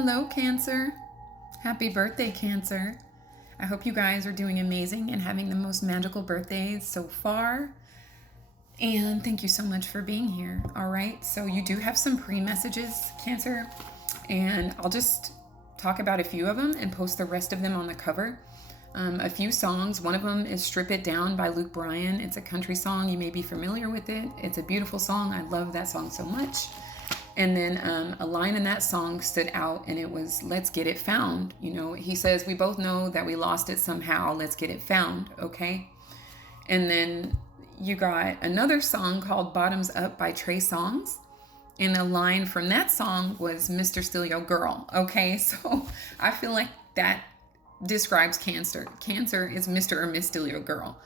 Hello, Cancer. Happy birthday, Cancer. I hope you guys are doing amazing and having the most magical birthdays so far. And thank you so much for being here. All right, so you do have some pre-messages, Cancer, and I'll just talk about a few of them and post the rest of them on the cover. A few songs. One of them is Strip It Down by Luke Bryan. It's a country song. You may be familiar with it. It's a beautiful song. I love that song so much. And then a line in that song stood out, and it was, "Let's get it found." You know, he says, "We both know that we lost it somehow. Let's get it found." Okay. And then you got another song called "Bottoms Up" by Trey Songz. And a line from that song was "Mr. Still Your Girl." Okay. So I feel like that describes Cancer. Cancer is Mr. or Miss Still Your Girl.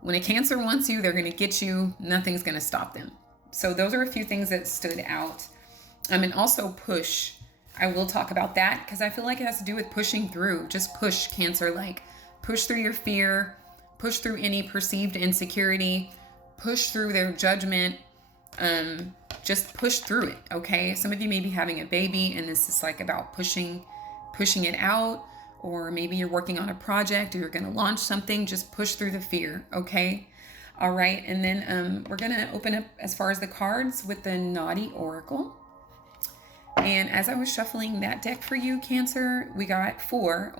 When a Cancer wants you, they're going to get you. Nothing's going to stop them. So those are a few things that stood out. And also push. I will talk about that because I feel like it has to do with pushing through. Just push, Cancer. Like push through your fear, push through any perceived insecurity, push through their judgment. Just push through it. Okay. Some of you may be having a baby and this is like about pushing it out. Or maybe you're working on a project or you're going to launch something. Just push through the fear. Okay. All right. And then we're going to open up as far as the cards with the Naughty Oracle. And as I was shuffling that deck for you, Cancer, we got four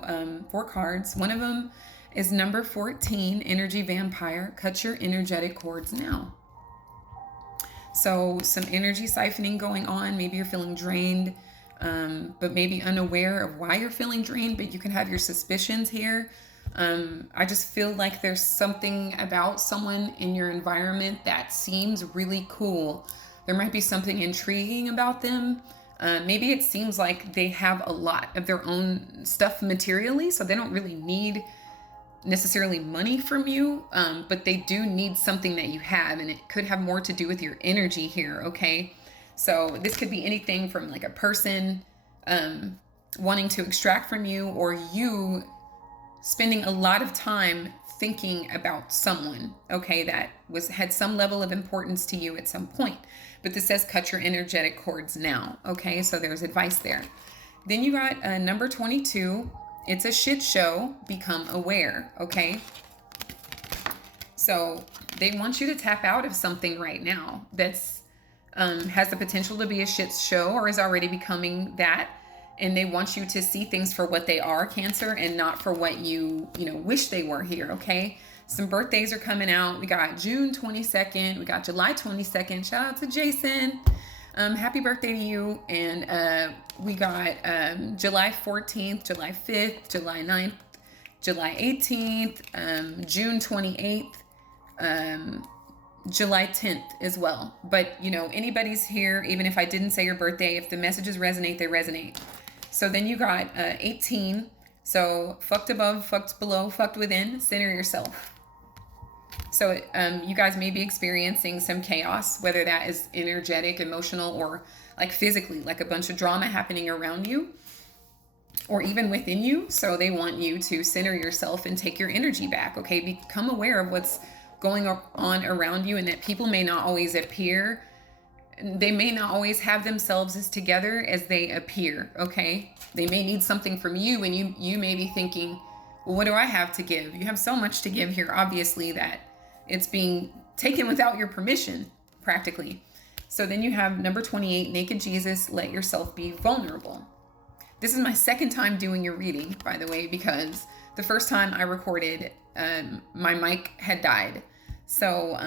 cards. One of them is number 14, Energy Vampire. Cut your energetic cords now. So some energy siphoning going on. Maybe you're feeling drained, but maybe unaware of why you're feeling drained, but you can have your suspicions here. I just feel like there's something about someone in your environment that seems really cool. There might be something intriguing about them. Maybe it seems like they have a lot of their own stuff materially, so they don't really need necessarily money from you, but they do need something that you have, and it could have more to do with your energy here, okay? So this could be anything from like a person wanting to extract from you, or you spending a lot of time thinking about someone, okay, that had some level of importance to you at some point. But this says cut your energetic cords now, okay? So there's advice there. Then you got number 22. It's a shit show. Become aware, okay? So they want you to tap out of something right now that's has the potential to be a shit show or is already becoming that. And they want you to see things for what they are, Cancer, and not for what you wish they were here, okay? Some birthdays are coming out. We got June 22nd. We got July 22nd. Shout out to Jason. Happy birthday to you. And we got July 14th, July 5th, July 9th, July 18th, June 28th, July 10th as well. But, anybody's here, even if I didn't say your birthday, if the messages resonate, they resonate. So then you got 18. So fucked above, fucked below, fucked within, center yourself. So you guys may be experiencing some chaos, whether that is energetic, emotional, or like physically, like a bunch of drama happening around you or even within you. So they want you to center yourself and take your energy back. Okay. Become aware of what's going on around you and that people may not always appear. They may not always have themselves as together as they appear. Okay. They may need something from you and you may be thinking, well, what do I have to give? You have so much to give here, obviously, that it's being taken without your permission, practically. So then you have number 28, Naked Jesus, let yourself be vulnerable. This is my second time doing your reading, by the way, because the first time I recorded, my mic had died. So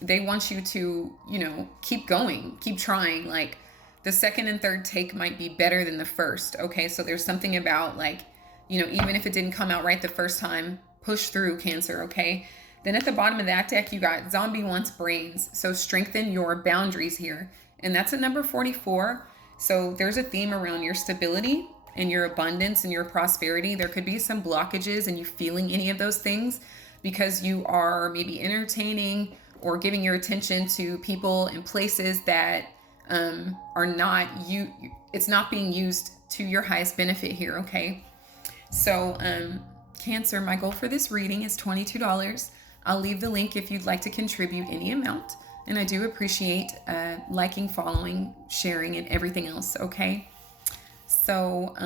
they want you to, keep going, keep trying. Like the second and third take might be better than the first. Okay, so there's something about like, even if it didn't come out right the first time, push through, Cancer, okay? Then at the bottom of that deck, you got Zombie Wants Brains. So strengthen your boundaries here. And that's a number 44. So there's a theme around your stability and your abundance and your prosperity. There could be some blockages in you feeling any of those things because you are maybe entertaining or giving your attention to people and places that are not you. It's not being used to your highest benefit here, okay? So Cancer, my goal for this reading is $22. I'll leave the link if you'd like to contribute any amount. And I do appreciate liking, following, sharing, and everything else, okay? So So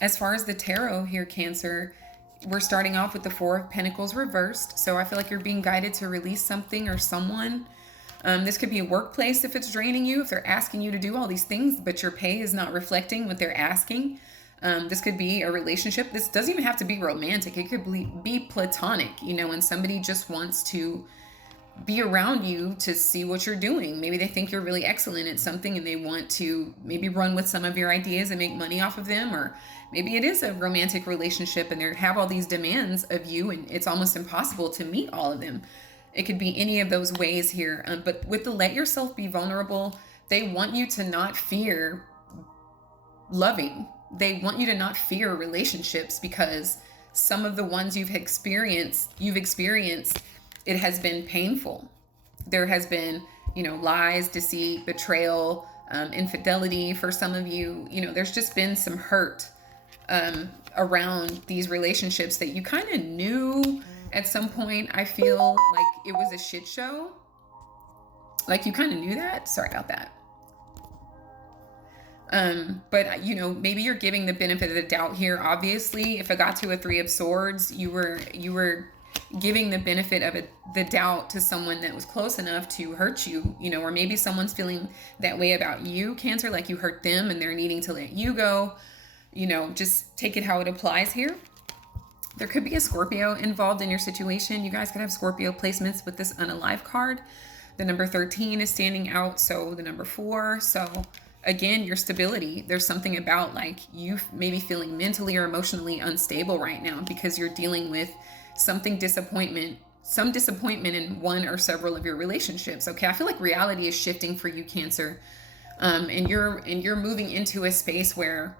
as far as the tarot here, Cancer, we're starting off with the Four of Pentacles reversed. So I feel like you're being guided to release something or someone. This could be a workplace if it's draining you, if they're asking you to do all these things, but your pay is not reflecting what they're asking. This could be a relationship. This doesn't even have to be romantic. It could be platonic, you know, and somebody just wants to be around you to see what you're doing. Maybe they think you're really excellent at something and they want to maybe run with some of your ideas and make money off of them. Or maybe it is a romantic relationship and they have all these demands of you and it's almost impossible to meet all of them. It could be any of those ways here. But with the let yourself be vulnerable, they want you to not fear loving. They want you to not fear relationships, because some of the ones you've experienced, it has been painful. There has been, you know, lies, deceit, betrayal, infidelity for some of you. You know, there's just been some hurt around these relationships that you kind of knew at some point. I feel like it was a shit show. Like you kind of knew that. Sorry about that. But you know, maybe you're giving the benefit of the doubt here. Obviously, if I got to a Three of Swords, you were giving the benefit of the doubt to someone that was close enough to hurt you, you know, or maybe someone's feeling that way about you, Cancer, like you hurt them and they're needing to let you go. You know, just take it how it applies here. There could be a Scorpio involved in your situation. You guys could have Scorpio placements with this unalive card. The number 13 is standing out, so the number 4. So again, your stability. There's something about like you maybe feeling mentally or emotionally unstable right now because you're dealing with some disappointment in one or several of your relationships. Okay, I feel like reality is shifting for you, Cancer, and you're moving into a space where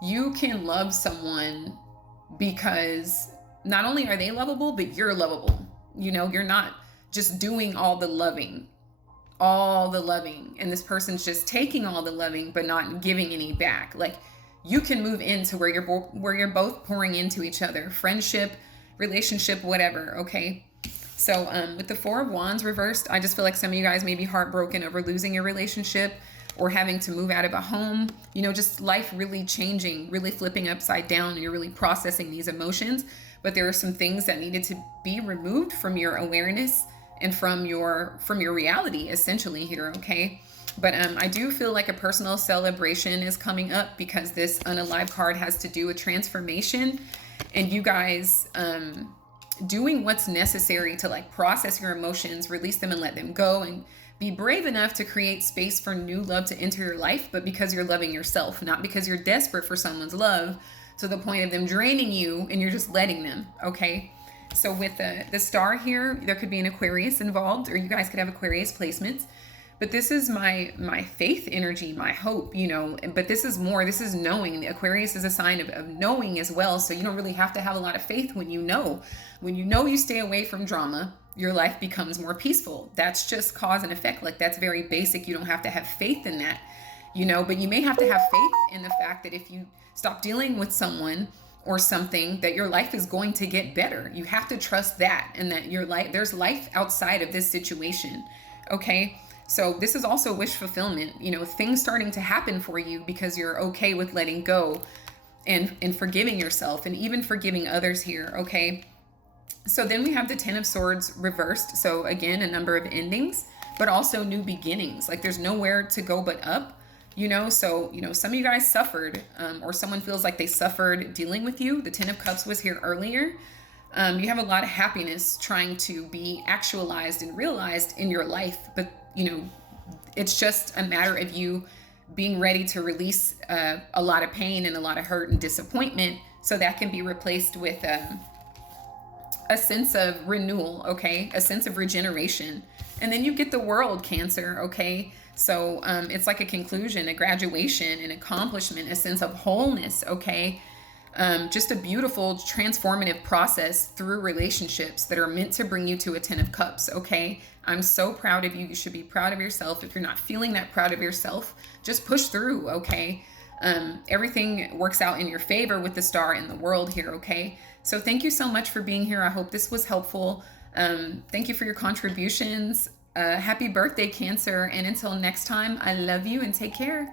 you can love someone because not only are they lovable, but you're lovable. You know, you're not just doing all the loving, and this person's just taking all the loving but not giving any back. Like you can move into where you're both pouring into each other, friendship, relationship, whatever. Okay, so with the Four of Wands reversed, I just feel like some of you guys may be heartbroken over losing your relationship or having to move out of a home, you know, just life really changing, really flipping upside down, and you're really processing these emotions. But there are some things that needed to be removed from your awareness and from your reality, essentially here. Okay, but I do feel like a personal celebration is coming up because this unalive card has to do with transformation and you guys doing what's necessary to like process your emotions, release them and let them go, and be brave enough to create space for new love to enter your life, but because you're loving yourself, not because you're desperate for someone's love to the point of them draining you and you're just letting them. Okay, so with the star here, there could be an Aquarius involved, or you guys could have Aquarius placements. But this is my faith energy, my hope, you know, but this is knowing. The Aquarius is a sign of knowing as well. So you don't really have to have a lot of faith when you know you stay away from drama, your life becomes more peaceful. That's just cause and effect. Like that's very basic. You don't have to have faith in that, you know, but you may have to have faith in the fact that if you stop dealing with someone or something, that your life is going to get better. You have to trust that, and that there's life outside of this situation. Okay. So this is also wish fulfillment, you know, things starting to happen for you because you're okay with letting go and forgiving yourself and even forgiving others here. Okay. So then we have the Ten of Swords reversed. So again, a number of endings, but also new beginnings. Like there's nowhere to go but up, you know? So, you know, some of you guys suffered, or someone feels like they suffered dealing with you. The Ten of Cups was here earlier. You have a lot of happiness trying to be actualized and realized in your life, but you know, it's just a matter of you being ready to release a lot of pain and a lot of hurt and disappointment, so that can be replaced with a sense of renewal, okay? A sense of regeneration. And then you get the World, Cancer, okay? So it's like a conclusion, a graduation, an accomplishment, a sense of wholeness, okay? Just a beautiful transformative process through relationships that are meant to bring you to a 10 of Cups, okay? I'm so proud of you. You should be proud of yourself. If you're not feeling that proud of yourself, just push through, okay? Everything works out in your favor with the Star and the World here, okay? So thank you so much for being here. I hope this was helpful. Thank you for your contributions. Happy birthday, Cancer. And until next time, I love you and take care.